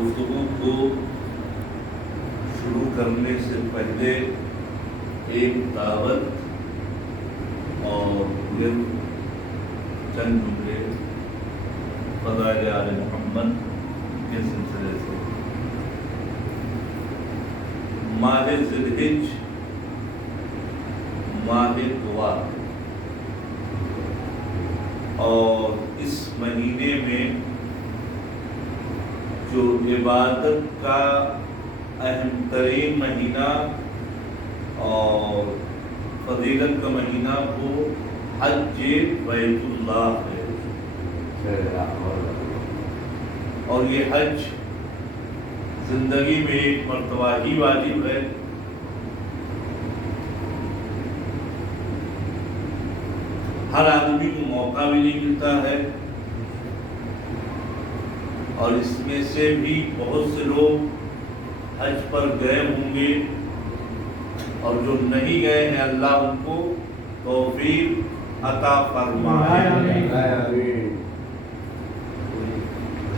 گفتگو کو شروع کرنے سے پہلے ایک دعوت اور پھر چند جملے فضائل آل محمد کے سلسلے سے۔ ماہ ذی الحج ماہ دعا، اور اس مہینے میں جو عبادت کا اہم ترین مہینہ اور فضیلت کا مہینہ وہ حج بیت اللہ ہے، اور یہ حج زندگی میں ایک مرتبہ ہی واجب ہے۔ ہر آدمی کو موقع بھی نہیں ملتا ہے، اور اس میں سے بھی بہت سے لوگ حج پر گئے ہوں گے، اور جو نہیں گئے ہیں اللہ ان کو توفیق عطا فرمائے۔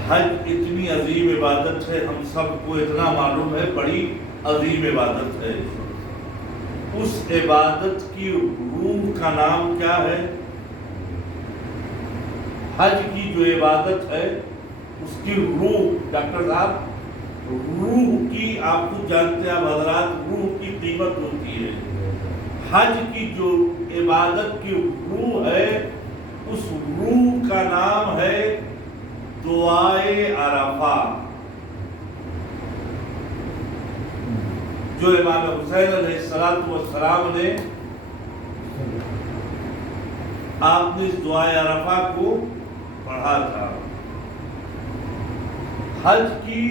حج اتنی عظیم عبادت ہے، ہم سب کو اتنا معلوم ہے، بڑی عظیم عبادت ہے۔ اس عبادت کی روح کا نام کیا ہے؟ حج کی جو عبادت ہے اس کی روح، ڈاکٹر صاحب، روح کی، آپ خود جانتے ہیں آپ حضرات، روح کی قیمت ہوتی ہے۔ حج کی جو عبادت کی روح ہے اس روح کا نام ہے دعائے عرفہ۔ جو امام حسین علیہ السلام نے آپ نے اس دعائے عرفہ کو پڑھا تھا۔ حج کی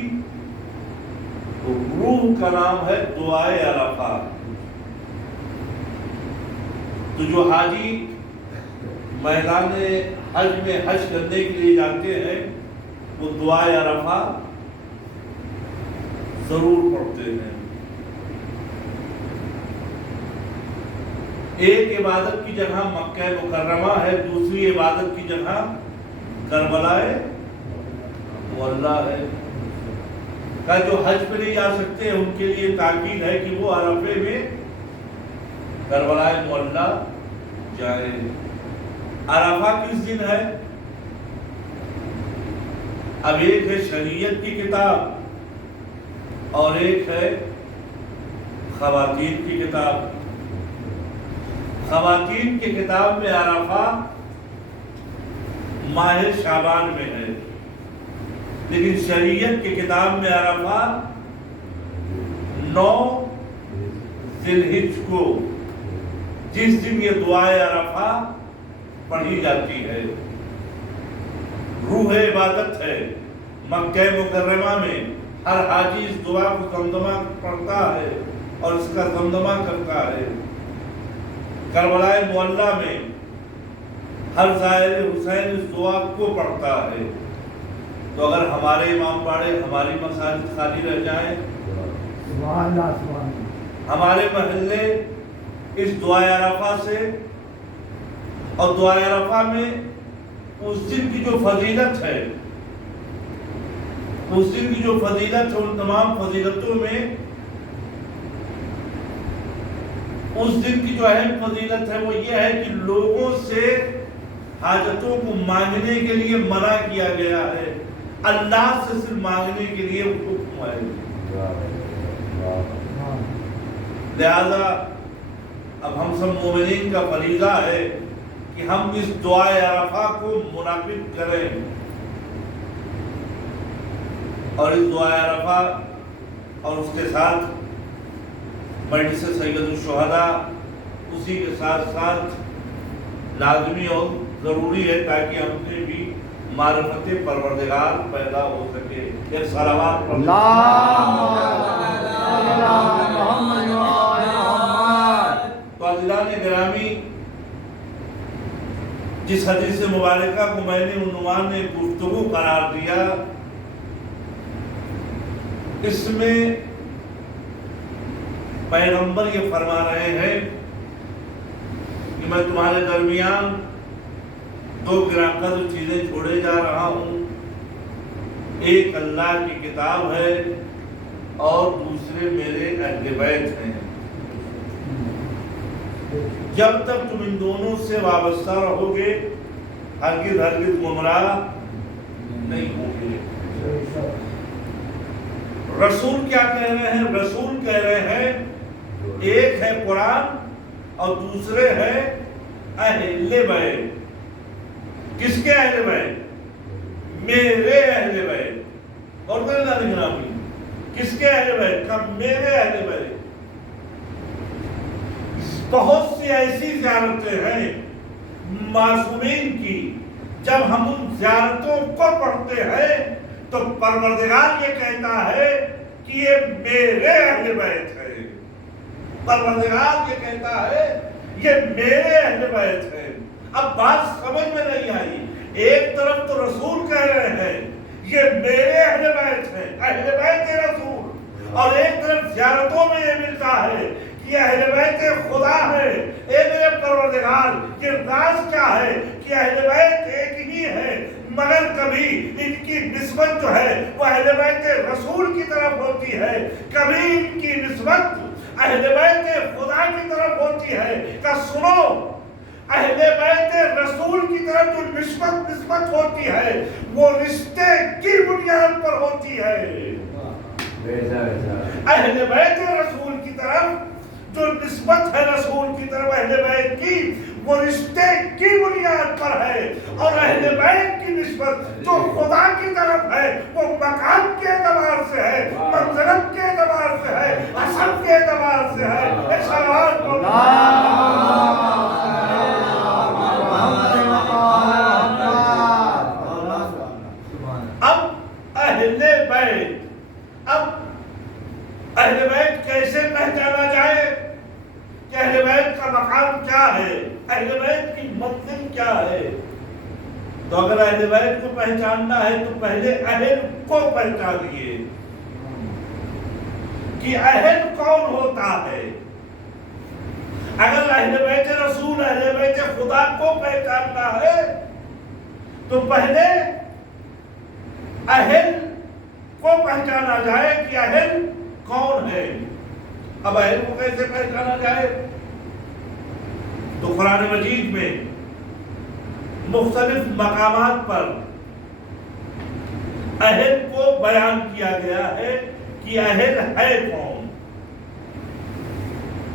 روح کا نام ہے دعائے عرفہ۔ تو جو حاجی میدان حج میں حج کرنے کے لیے جاتے ہیں وہ دعائے عرفہ ضرور پڑھتے ہیں۔ ایک عبادت کی جگہ مکہ مکرمہ ہے، دوسری عبادت کی جگہ کربلا معلیٰ ہے۔ کہ جو حج پہ نہیں جا سکتے ان کے لیے تاکید ہے کہ وہ عرفے میں کربلا معلیٰ جائیں۔ عرفہ کس دن ہے؟ اب ایک ہے شریعت کی کتاب اور ایک ہے خواتین کی کتاب۔ خواتین کی کتاب میں عرفہ ماہ شعبان میں ہے، لیکن شریعت کی کتاب میں عرفہ 9 ذی الحج کو، جس دن یہ دعائے عرفہ پڑھی جاتی ہے۔ روح عبادت ہے۔ مکہ مکرمہ میں ہر حاجی اس دعا کو دمدمہ پڑھتا ہے اور اس کا دمدمہ کرتا ہے۔ کربلا معلیٰ میں ہر زائر حسین اس دعا کو پڑھتا ہے۔ تو اگر ہمارے امام باڑے، ہماری مساجد خالی رہ جائیں، ہمارے محلے اس دعائے عرفہ سے، اور دعائے عرفہ میں اس دن کی جو فضیلت ہے، اس دن کی جو فضیلت ہے، ان تمام فضیلتوں میں اس دن کی جو اہم فضیلت ہے وہ یہ ہے کہ لوگوں سے حاجتوں کو مانگنے کے لیے منع کیا گیا ہے، اللہ سے صرف مانگنے کے لیے حکم ہے۔ لہذا اب ہم سب مومنین کا فریضہ ہے کہ ہم اس دعائے عرفہ کو منعقد کریں، اور اس دعائے عرفہ اور اس کے ساتھ مجلس سید الشہداء اسی کے ساتھ ساتھ لازمی اور ضروری ہے، تاکہ ہم سے بھی معرفت پروردگار پیدا ہو سکے۔ ایک صلوات پڑھیں۔ تو عزیزان گرامی، جس حدیث مبارکہ کو میں نے عنوان گفتگو قرار دیا، اس میں پیغمبر یہ فرما رہے ہیں کہ میں تمہارے درمیان 2 گراں قدر چیزیں چھوڑے جا رہا ہوں۔ ایک اللہ کی کتاب ہے اور دوسرے میرے اہل بیت ہیں. جب تک تم ان دونوں سے وابستہ رہو گے ہرگز گمراہ نہیں ہوگے. رسول کیا کہہ رہے ہیں؟ رسول کہہ رہے ہیں ایک ہے قرآن اور دوسرے ہے اہل بیت. کس کے اہل بیت؟ میرے اہل بیت. اور کوئی اللہ گرامی کس کے اہل بیت؟ کا میرے اہل بیت. بہت سی ایسی زیارتیں ہیں معصومین کی، جب ہم ان زیارتوں کو پڑھتے ہیں تو پروردگار یہ کہتا ہے کہ یہ میرے اہل بیت ہے. پروردگار یہ کہتا ہے یہ میرے اہل بیت ہے. اب بات سمجھ میں نہیں آئی. ایک طرف تو رسول کہہ رہے ہیں یہ میرے اہل بیت ہے، اہل بیت رسول، اور ایک طرف زیارتوں میں یہ ملتا ہے کہ اہل بیت خدا ہے. اے میرے پروردگار یہ راز کیا ہے کہ اہل بیت ایک ہی ہے، مگر کبھی ان کی نسبت جو ہے وہ اہل بیت رسول کی طرف ہوتی ہے، کبھی ان کی نسبت اہل بیت خدا کی طرف ہوتی ہے. کہ سنو، اہل بیت رسول کی طرف جو نسبت ہوتی ہے وہ رشتے کی بنیاد پر ہوتی ہے. اہل بیت رسول کی طرف جو نسبت ہے رسول کی طرف اہل بیت کی وہ رشتے کی بنیاد پر ہے، اور اہل بیت کی نسبت جو خدا کی طرف ہے وہ مقام کے اعتبار سے ہے، منزلت کے اعتبار سے ہے، حسب کے اعتبار سے ہے. ایک سوال اہل بیت کیسے پہچانا جائے کہ اہل بیت کا مقام کیا ہے، اہل بیت کی منزل کیا ہے؟ تو اگر اہل بیت کو پہچاننا ہے تو پہلے اہل کو پہچانیے کہ اہل کون ہوتا ہے. اگر اہل بیت رسول اہل بیت خدا کو پہچاننا ہے تو پہلے اہل کو پہچانا جائے کہ اہل کون ہے. اب اہل کو کیسے پہچانا جائے؟ تو قرآن مجید میں مختلف مقامات پر اہل کو بیان کیا گیا ہے کہ اہل ہے کون.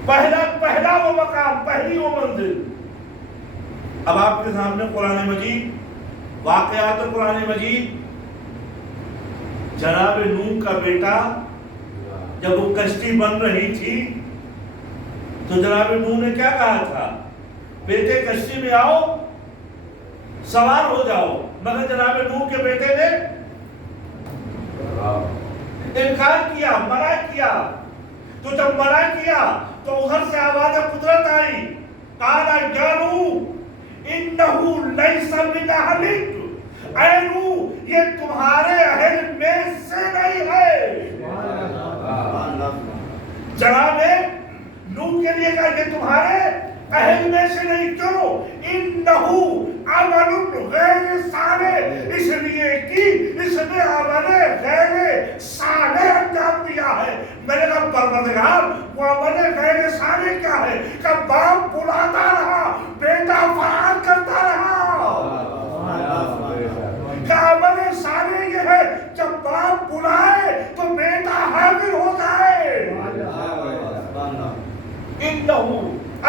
پہلا وہ مقام، پہلی وہ منزل. اب آپ کے سامنے قرآن مجید، واقعات قرآن مجید، جناب نوح کا بیٹا جب وہ کشتی بن رہی تھی تو جناب نوح نے کیا کہا تھا؟ بیٹے کشتی میں آؤ، سوار ہو جاؤ. مگر جناب نوح کے بیٹے نے انکار کیا، منع کیا. تو جب منع کیا تو ادھر سے آواز قدرت آئی، قال یا نوح انہ لیس من اہلک، اے نوح یہ تمہارے اہل میں سے نہیں ہے. جناب نوح کے لیے کہا یہ تمہارے اہل میں سے نہیں. کیوں؟ انہو عمل غیر صالح، اس لیے کہ اس نے عمل غیر صالح انجام دیا ہے. میں نے کہا پروردگار وہ عمل غیر صالح کیا ہے؟ کہ باپ بلاتا رہا، بیٹا فرار کرتا رہا. کہ عمل صالح یہ ہے جب باپ بلائے تو بیٹا حاضر ہو جائے. انہو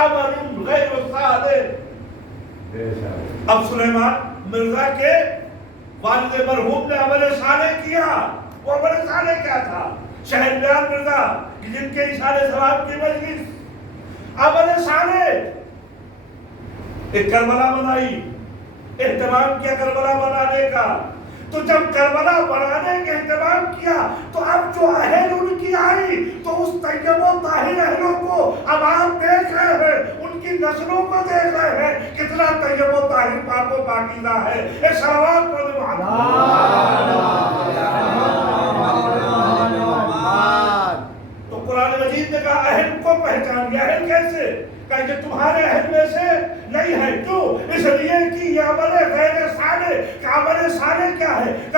عمل غیر صالح. اب سلیمان مرزا کے والد مرحوم نے عمل صالح کیا. وہ عمل صالح کیا تھا؟ شہریار مرزا جن کے اشارے ثواب کی مجلس، عمل صالح ایک کربلا بنائی، اہتمام کیا کربلا بنانے کا. تو جب کربلا بنانے کے اہتمام کیا تو اب جو اہل ان کی آئی تو اس طیب و طاہر اہلوں کو اب آپ دیکھ رہے ہیں، ان کی نسلوں کو دیکھ رہے ہیں کتنا طیب و طاہر پاک و پاکیزہ ہے. ایک صلوات پڑھیں محمد. تو قرآن مجید نے کہا اہل کو پہچان گیا. اہل کیسے؟ کہ یہ تمہارے اہل میں سے نہیں ہے. کیوں؟ اس لیے کہ یہ عمل غیر صالح. کہ عمل صالح کیا ہے؟ کہ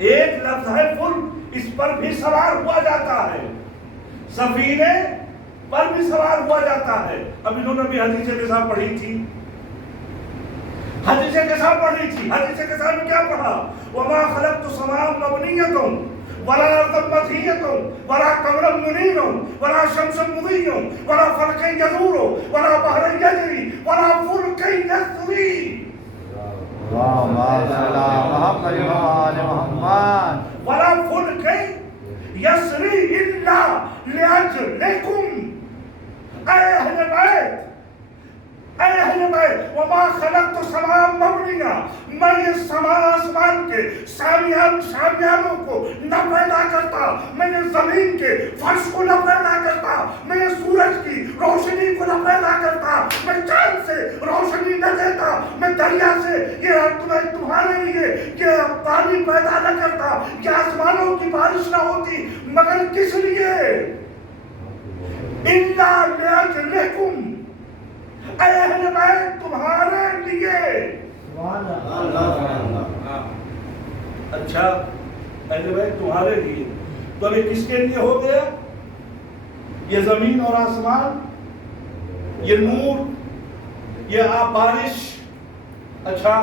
ایک لفظ ہے فلک، اس پر بھی سوار ہوا جاتا ہے، سفینے پر بھی سوار ہوا جاتا ہے۔ اب انہوں نے بھی حدیث کے ساتھ پڑھی تھی، حدیث کے ساتھ پڑھی تھی، حدیث کے ساتھ کیا پڑھا؟ وما خلقت السماء مبنیۃ ولا ارضا مطیۃ ولا قمرا منیرا ولا شمسا مضیٰ ولا فلکا یدور ولا بحرا یجری ولا فلکا یسری ولا فلکا یسری الا لاجلکم۔ اے اہل بیت، اے اہل بیت، وما خلقت السماء مبنیہ، میں یہ سما آسمان کے شامیانوں کو نہ پیدا کرتا، میں نے زمین کے فرش کو نہ پیدا کرتا، میں نے سورج کی روشنی کو نہ پیدا کرتا، میں چاند سے روشنی نہ دیتا، میں دریا سے یہ تمہارے لیے یہ پانی پیدا نہ کرتا، یہ آسمانوں کی بارش نہ ہوتی، مگر کس لیے؟ اِلَّا لِأَجْلِكُمْ، اے اہل بیت تمہارے لیے۔ اچھا اہل بیت تمہارے لیے، تو ابھی کس کے لیے ہو گیا؟ یہ زمین اور آسمان، یہ نور، یہ بارش۔ اچھا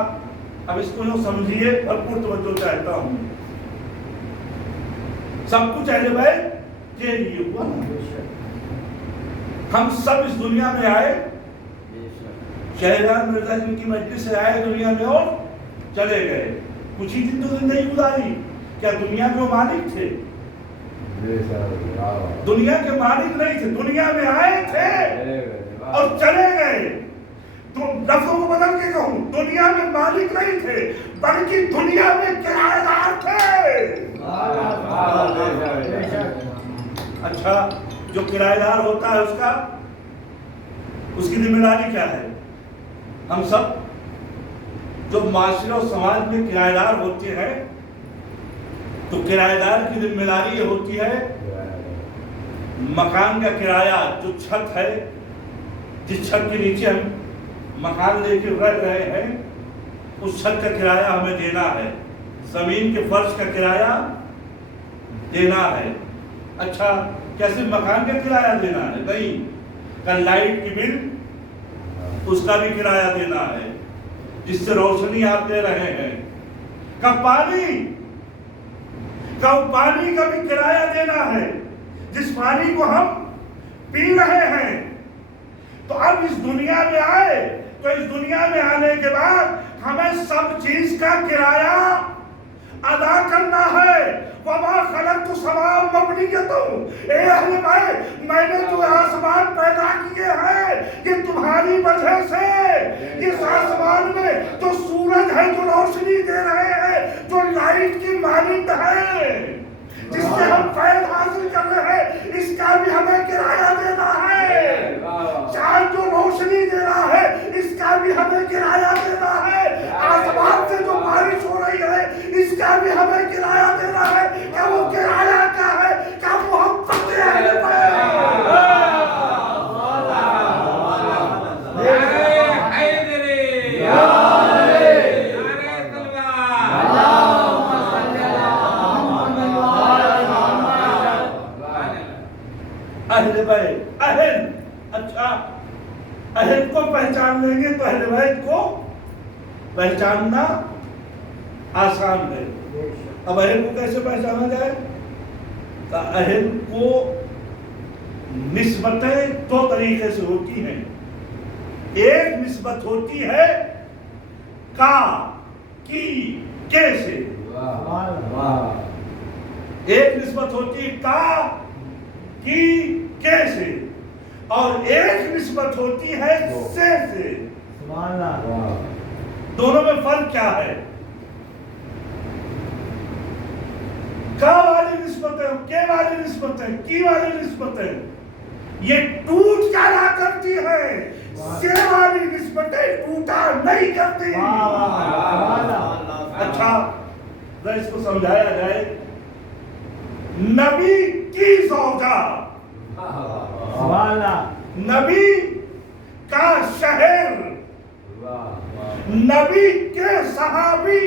اب اس کو یوں سمجھیے، بھرپور توجہ چاہتا ہوں، سب کچھ اہل بیت کے لیے ہوا نا۔ ہم سب اس دنیا میں آئے، شہریار مرزا جن کی مجلس سے آئے دنیا میں اور چلے گئے، کچھ ہی دن تو زندگی گزاری، کیا دنیا کے وہ مالک تھے؟ دنیا کے مالک نہیں تھے، دنیا میں آئے تھے اور چلے گئے۔ تو لفظوں کو بدل کے کہوں، دنیا میں مالک نہیں تھے بلکہ دنیا میں کرایہ دار تھے۔ اچھا جو کرایہ دار ہوتا ہے اس کی ذمہ داری کیا ہے؟ ہم سب جو معاشرے اور سماج میں کرایہ دار ہوتے ہیں، تو کرایہ دار کی ذمہ داری یہ ہوتی ہے مکان کا کرایہ، جو چھت ہے، جس چھت کے نیچے ہم مکان لے کے رہ رہے ہیں، اس چھت کا کرایہ ہمیں دینا ہے، زمین کے فرش کا کرایہ دینا ہے۔ اچھا کیا صرف مکان کا کرایہ دینا ہے؟ نہیں، کا لائٹ کی بل اس کا بھی کرایہ دینا ہے، جس سے روشنی آپ دے رہے ہیں، کا پانی کا بھی کرایہ دینا ہے، جس پانی کو ہم پی رہے ہیں۔ تو اب اس دنیا میں آئے، تو اس دنیا میں آنے کے بعد ہمیں سب چیز کا کرایہ ادا کرنا ہے۔ وَمَا خَلَقْتُ السَّمَاءَ مَبْنِيَّةً، اے اہل بیت میں نے جو آسمان پیدا کیے ہیں یہ تمہاری وجہ سے، اس آسمان میں جو سورج ہے جو روشنی دے رہے ہیں، جو لائٹ کی مانند ہے، جس سے ہم فیض حاصل کر رہے ہیں، اس کا بھی ہمیں کرایہ دینا ہے۔ چاند جو روشنی دے رہا ہے اس کا بھی ہمیں کرایہ دینا ہے۔ آسمان سے جو بارش ہو رہی ہے اس کا بھی ہمیں کرایہ دینا ہے۔ کیا وہ کرایہ کیا ہے؟ کیا محبت ہے؟ اہل بیت، اہل، اچھا اہل کو پہچان لیں گے تو اہل بیت کو پہچاننا آسان ہے۔ اب اہل کو کیسے پہچانا جائے؟ تو اہل کو نسبتیں دو طریقے سے ہوتی ہیں۔ ایک نسبت ہوتی ہے کا، کی، کے سے۔ ایک نسبت ہوتی ہے کا، کی، کے سے، اور ایک نسبت ہوتی ہے سے۔ دونوں میں فرق کیا ہے؟ کا والی نسبتیں، کے والی نسبتیں، کی والی نسبتیں یہ ٹوٹ جانا کرتی ہے، سے والی نسبتیں ٹوٹا نہیں کرتی۔ اچھا اس کو سمجھایا جائے، نبی کی زوجہ، نبی کا شہر، نبی کے صحابی،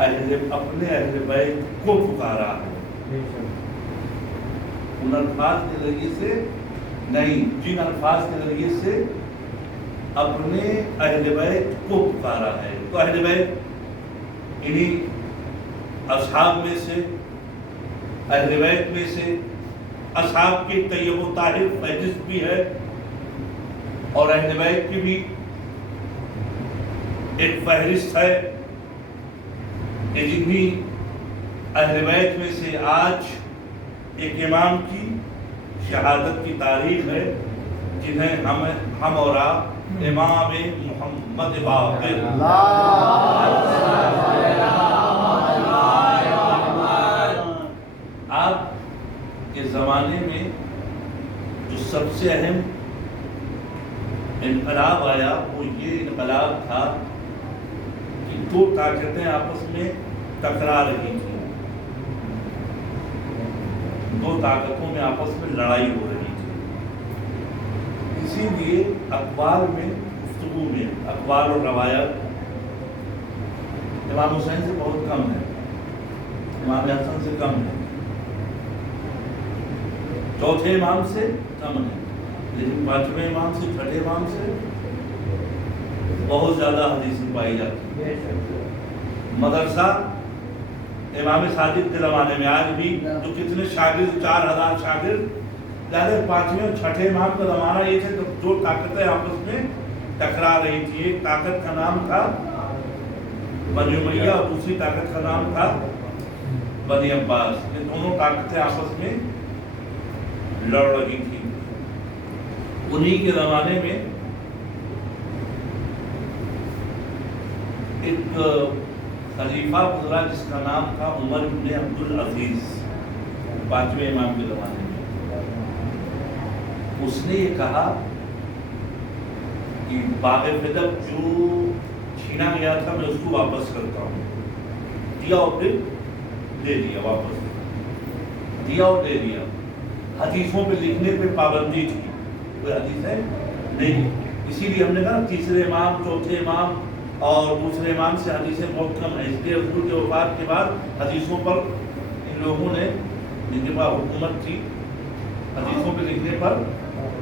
اپنے اہل بیت کو پکارا ہے، ان الفاظ کے ذریعے سے نہیں، جن الفاظ کے ذریعے سے اپنے اہل بیت کو پکارا ہے۔ تو اہل بیت انہی اصحاب میں سے، اہل بیت میں سے اصحاب کی طیب و طاہر فہرست بھی ہے، اور اہل بیت کی بھی ایک فہرست ہے کہ جنہی اہل بیت میں سے آج ایک امام کی شہادت کی تاریخ ہے، جنہیں ہم اور آپ امام محمد باقر آپ کے زمانے میں جو سب سے اہم انقلاب آیا وہ یہ انقلاب تھا کہ دو طاقتیں آپس میں ٹکرا رہی تھیں، دو طاقتوں میں آپس میں لڑائی ہو رہی تھی۔ اسی لیے اقوال میں، گفتگو میں، اقوال اور روایت امام حسین سے بہت کم ہے، امام حسن سے کم ہے، چوتھے امام سے کم ہے، لیکن پانچویں امام سے، چھٹے امام سے بہت زیادہ حدیثیں پائی جاتی ہیں۔ مدرسہ امام صادق کے زمانے میں آج بھی جو کتنے شاگرد، 4000 شاگرد، زیادہ پانچویں اور چھٹے امام کا زمانہ یہ تھے، تو دو طاقتیں آپس میں ٹکرا رہی تھی۔ ایک طاقت کا نام تھا بنی امیہ اور دوسری طاقت کا نام تھا بنی عباس۔ یہ دونوں طاقتیں آپس میں لڑ رہی تھی۔ انہی کے زمانے میں ایک خلیفہ گزرا جس کا نام تھا عمر بن عبدالعزیز، پانچویں امام کے زمانے میں۔ اس نے یہ کہا کہ باغ فدق جو چھینا گیا تھا میں اس کو واپس کرتا ہوں، دیا اور پھر دے دیا، واپس دیا اور دے دیا۔ حدیثوں پہ لکھنے پہ پابندی تھی، کوئی حدیثیں نہیں، اسی لیے ہم نے کہا تیسرے امام، چوتھے امام اور دوسرے امام سے حدیثیں بہت کم ہیں، اس لیے حضور کے وفات کے بعد حدیثوں پر ان لوگوں نے، جن کے پاس حکومت تھی، حدیثوں پہ لکھنے پر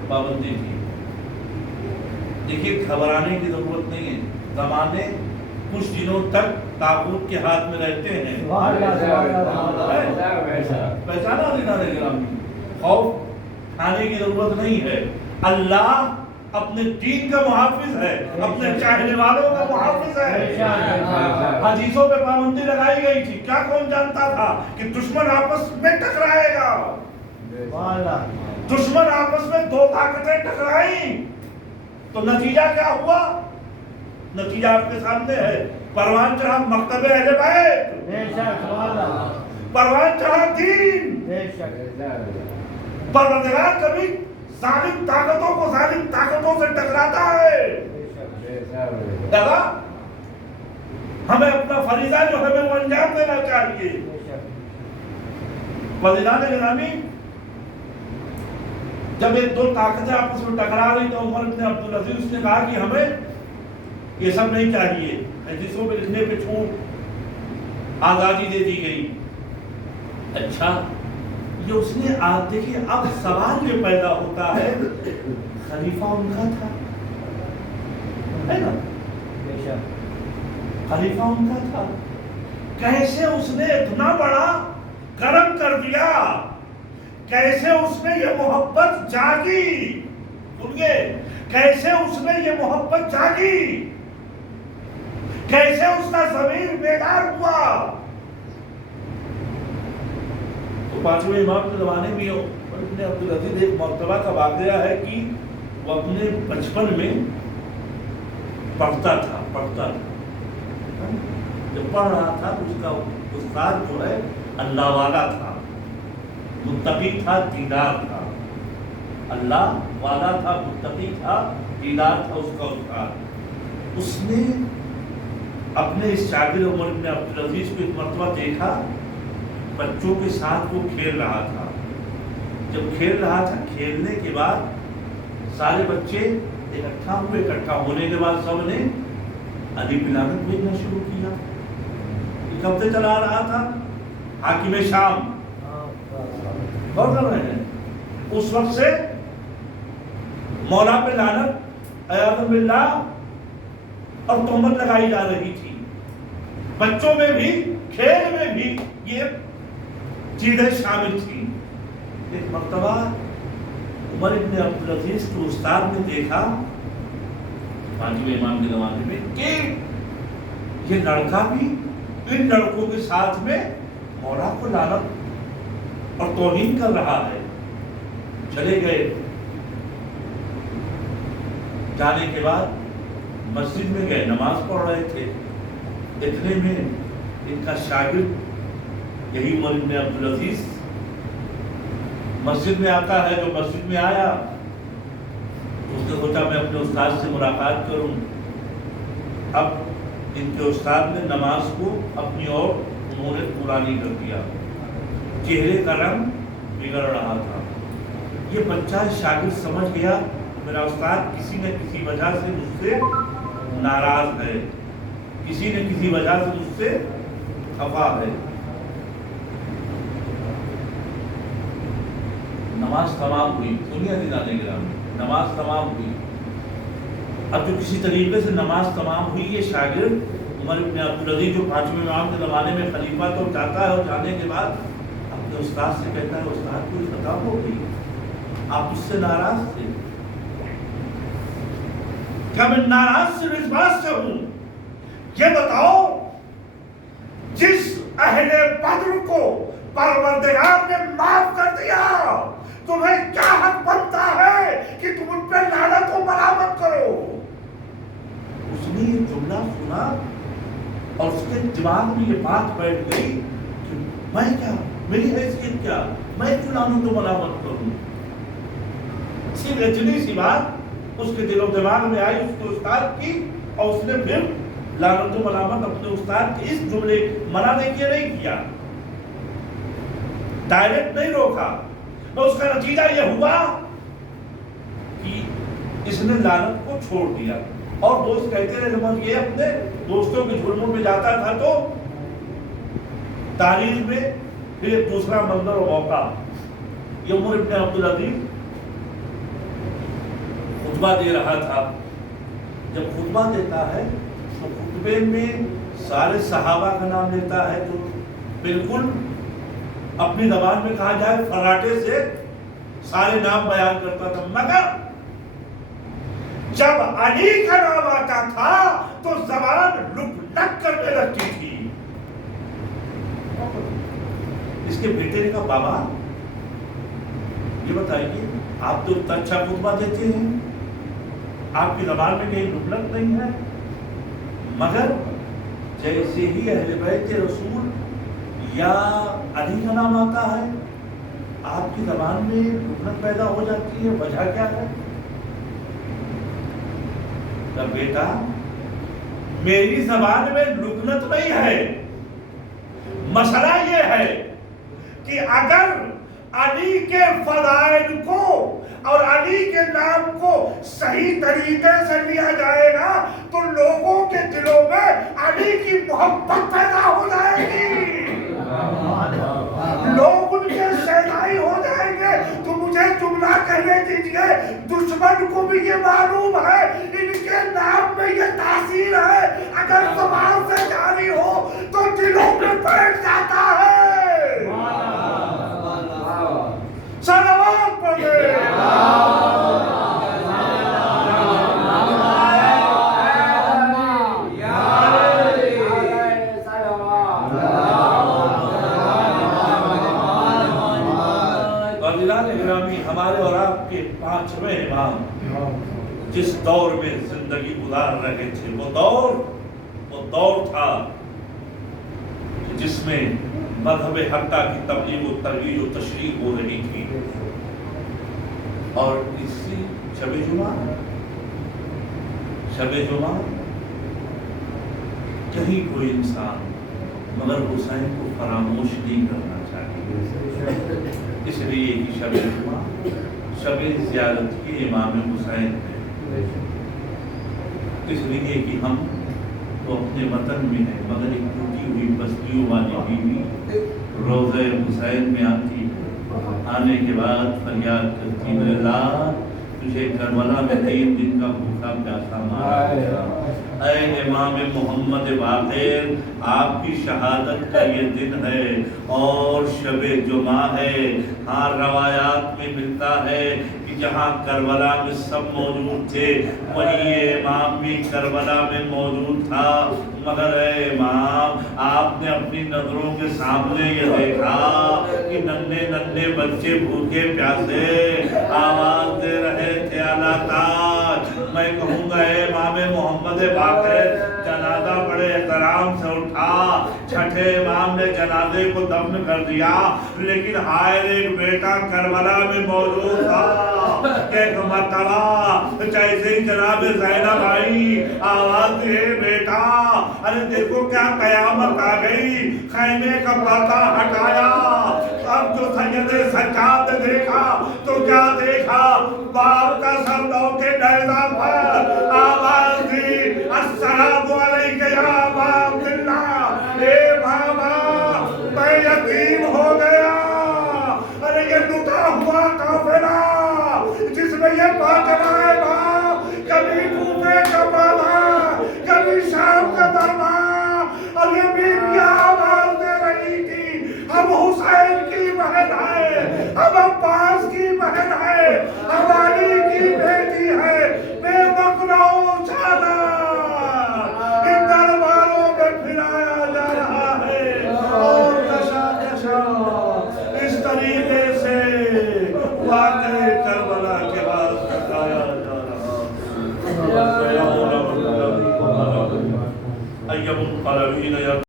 پابندی تھی۔ دیکھیے گھبرانے کی ضرورت نہیں ہے، زمانے کچھ دنوں تک تاغوت کے ہاتھ میں رہتے ہیں، پہچانا دینا گرامی، خوف کھانے کی ضرورت نہیں ہے۔ اللہ اپنے دین کا محافظ ہے، اپنے چاہنے والوں کا محافظ ہے۔ حدیثوں پہ پابندی لگائی گئی تھی، کیا کون جانتا تھا کہ دشمن آپس میں ٹکرائے گا؟ دشمن آپس میں دو طاقتیں ٹکرائیں تو نتیجہ کیا ہوا؟ نتیجہ آپ کے سامنے ہے، پروان چڑھا مکتب اہل بیت، پروان چڑھا دین۔ پروردگار کبھی ظالم طاقتوں کو ظالم طاقتوں سے ٹکراتا ہے۔ دادا ہمیں اپنا فریضہ جو ہے وہ انجام دینا چاہیے۔ فضیلان گرامی، جب ایک دو طاقتیں آپس میں ٹکرا رہی تو عمر بن عبدالعزیز نے کہا کہ ہمیں یہ سب نہیں چاہیے، حدیثوں پہ لکھنے پہ چھوٹ، آزادی دے دی گئی۔ اچھا یہ اس نے دیکھیے اب سوال یہ پیدا ہوتا ہے، خلیفہ ان کا تھا، ہے نا، خلیفہ ان کا تھا، کیسے اس نے اتنا بڑا کرم کر دیا، کیسے اس میں یہ محبت جاگی، سنیے، کیسے اس میں یہ محبت جاگی، کیسے اس کا ضمیر بیدار ہوا۔ تو پانچویں امام کے زمانے میں ابن عبدالعزیز ایک مرتبہ کا واقعہ ہے کہ وہ اپنے بچپن میں پڑھتا تھا، جب پڑھ رہا تھا تو اس کا استاد جو ہے اللہ والا تھا، متقی تھا، دیندار تھا، اللہ والا تھا، متقی تھا، دیندار تھا اس کا استاد۔ اس نے اپنے اس شاگرد عمر بن عبدالعزیز کو ایک مرتبہ دیکھا، بچوں کے ساتھ وہ کھیل رہا تھا۔ جب کھیل رہا تھا، کھیلنے کے بعد سارے بچے اکٹھا ہوئے، اکٹھا ہونے کے بعد سب نے علی پلانے بھیجنا شروع کیا، یہ کب سے چلا رہا تھا؟ حاکم شام، غور کر رہے ہیں، اس وقت سے مولا پہ لعنت اعوذ باللہ اور تہمت لگائی جا رہی تھی، بچوں میں بھی کھیل میں بھی یہ چیزیں شامل تھیں۔ ایک مرتبہ عمر ابن عبدالعزیز کے استاد نے دیکھا پانچویں امام کے زمانے میں کہ یہ لڑکا بھی ان لڑکوں کے ساتھ میں مولا کو لعنت اور توہین کر رہا ہے۔ چلے گئے، جانے کے بعد مسجد میں گئے، نماز پڑھ رہے تھے، اتنے میں ان کا شاگرد یہی عمر ابن عبدالعزیز مسجد میں آتا ہے۔ جو مسجد میں آیا اس نے سوچا میں اپنے استاد سے ملاقات کروں۔ اب ان کے استاد نے نماز کو اپنی اور انہوں نے پورا نہیں کر دیا، چہرے کا رنگ بگڑ رہا تھا۔ یہ بچہ شاگرد سمجھ گیا میرا استاد کسی نہ کسی وجہ سے مجھ سے ناراض ہے، کسی نہ کسی وجہ سے مجھ سے خفا ہے۔ نماز تمام ہوئی، سنیے عزیزان گرامی، نماز تمام ہوئی۔ اب جو کسی طریقے سے نماز تمام ہوئی، یہ شاگرد عمر ابن عبدالعزیز جو پانچویں امام کے زمانے میں خلیفہ تو جاتا ہے، اور جانے کے بعد اپنے استاد سے کہتا ہے استاد کوئی خطا ہو گئی، آپ اس سے ناراض تھے؟ کیا میں ناراض صرف اس بات سے ہوں؟ یہ بتاؤ جس اہل بدر کو پروردگار نے معاف کر دیا، تمہیں کیا حق بنتا ہے کہ تم ان پہ لعنت و ملامت کرو؟ اس نے یہ جملہ سنا اور اس کے دماغ میں یہ بات بیٹھ گئی کہ میں کیا، میری حیثیت کیا، میں کیوں لعنت و ملامت کروں؟ صرف اتنی سی بات اس کے دل و دماغ میں آئی اس کے استاد کی، اور اس نے پھر لعنت و ملامت اپنے استاد کے اس جملے منع نہیں کیا، ڈائریکٹ نہیں روکا۔ اور اس کا نتیجہ یہ ہوا کہ اس نے لعنت کو چھوڑ دیا۔ اور دوست کہتے رہے جب یہ اپنے دوستوں کے جرموں میں جاتا تھا تو تاریخ میں پھر ایک دوسرا منظر و موقع، یہ عمر ابن عبدالعزیز خطبہ دے رہا تھا۔ جب خطبہ دیتا ہے تو خطبے میں سارے صحابہ کا نام لیتا ہے، جو بالکل اپنی زبان میں کہا جائے فراٹے سے سارے نام بیان کرتا تھا، مگر جب علی کا نام آتا تھا تو زبان لک لک کرنے لگتی تھی۔ اس کے بیٹے نے کہا بابا یہ بتائیے آپ تو اتنا اچھا خطبہ دیتے ہیں، آپ کی زبان میں کہیں لک لک نہیں ہے، مگر جیسے ہی اہل بیت رسول یا علی کا نام آتا ہے آپ کی زبان میں لکنت پیدا ہو جاتی ہے، وجہ کیا ہے؟ بیٹا میری زبان میں لکنت نہیں ہے، مسئلہ یہ ہے کہ اگر علی کے فضائل کو اور علی کے نام کو صحیح طریقے سے لیا جائے گا تو لوگوں کے دلوں میں علی کی محبت پیدا ہو جائے گی، لوگ ان کے شیدائی ہو جائیں گے۔ تو مجھے جملہ کہنے دیجئے، دشمن کو بھی یہ معلوم ہے ان کے نام میں یہ تاثیر ہے، اگر زبان سے جاری ہو تو دلوں میں بیٹھ جاتا ہے۔ صلوات پڑھیں۔ ہمارے اور آپ کے پانچویں امام جس دور میں زندگی گزار رہے تھے، وہ دور تھا جس میں مذہب حقہ کی تبلیغ و ترویج و تشریح ہو رہی تھی، اور اسی شب جمعہ کہیں کوئی انسان مگر حسین کو فراموش نہیں کرنا چاہیے، اس لیے کہ شب جمعہ شب زیارت کے امام حسین ہے، اس لیے کہ ہم تو اپنے وطن میں ہے، مگر ایک ٹوٹی ہوئی بستیوں والی بیوی روضہ حسین میں آتی ہے، آنے کے بعد فریاد کرتی ہے اللہ تجھے کربلا میں 3 دن کا بھوکا پیاسا مارا گیا، اے امام محمد باقر آپ کی شہادت کا یہ دن ہے اور شب جمعہ ہے۔ ہاں روایات میں ملتا ہے کہ جہاں کربلا میں سب موجود تھے وہیں یہ امام بھی کربلا میں موجود تھا، مگر اے امام آپ نے اپنی نظروں کے سامنے یہ دیکھا کہ ننھے ننھے بچے بھوکے پیاسے آواز دے رہے تھے اللہ تاج، میں کہوں گا اے امام محمد باقر جنازہ بڑے احترام سے اٹھا، چھٹے امام نے جنازے کو دفن کر دیا، لیکن ہائے ایک بیٹا کربلا میں موجود تھا۔ ایک مرتبہ جیسے ہی جناب زینب آئی آواز دے بیٹا، ارے دیکھو کیا قیامت آ گئی، خیمے کا پردہ ہٹایا، اب جو سید سجاد نے دیکھا تو کیا دیکھا، باپ کا سر دو کے نیزہ پر آواز دی السلام علیکم یا ابا عبداللہ، اے بابا میں یتیم ہو گیا، ارے یہ لٹا ہوا قافلہ جس میں یہ فاطمہ باپ کبھی کوفے کا بابا کبھی شام کا دربار، اور یہ بیویاں آواز دے رہی تھی ہم حسین کی بہن ہے، ہم عباس کی بہن ہے، ہم علی کی بیٹی ہے، بے مقنعو چادر ان درباروں میں پھرایا جا رہا ہے، اور کشا کشا اس طریقے سے واقع کربلا کے بعد بتایا جا رہا ہے۔ ایّم القلبین